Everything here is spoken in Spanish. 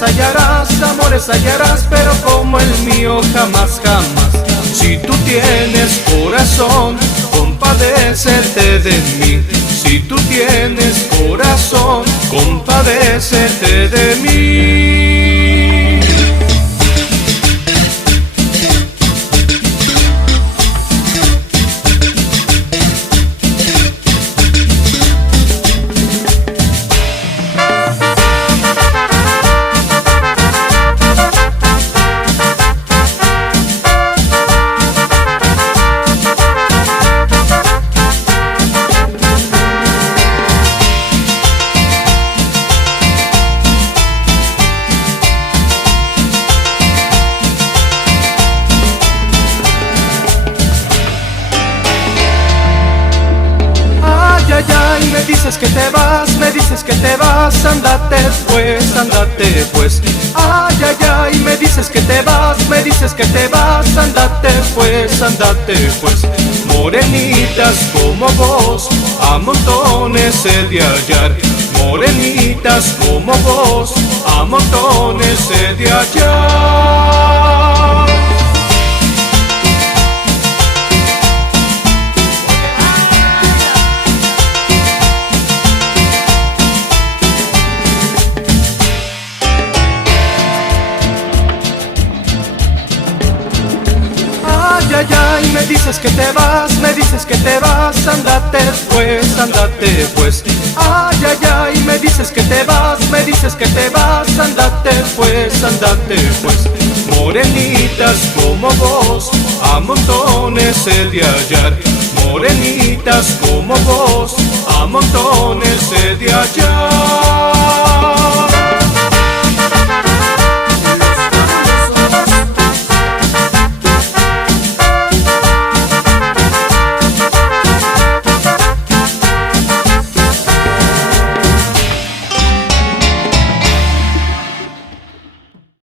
amores hallarás, pero como el mío jamás, jamás. Si tú tienes corazón, compadécete de mí. Si tú tienes corazón, compadécete de mí. Ay, me dices que te vas, ándate pues. Ay, me dices que te vas, ándate pues. Morenitas como vos, a montones he de hallar. Morenitas como vos, a montones he de hallar. Ay, me dices que te vas, ándate pues. Ay, me dices que te vas, ándate pues. Morenitas como vos, a montones he de hallar. Morenitas como vos, a montones he de hallar.